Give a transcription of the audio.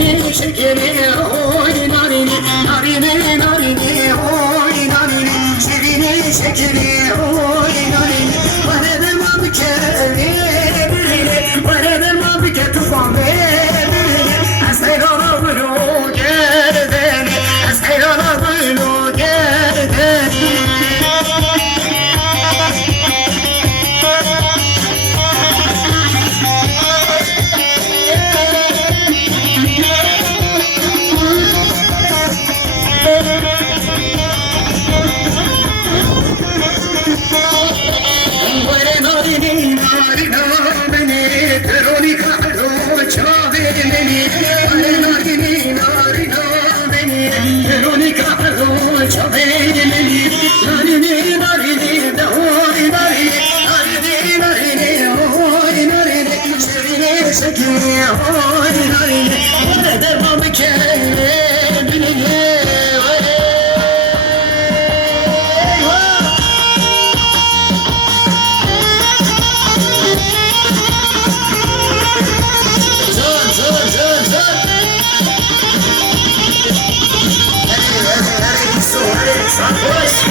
Şekeri şekeri oy narini Narini narini oy narini Şekeri şekeri oy narini Bana da mabkeri Bana da mabke tufan Asayla Vere It's on the.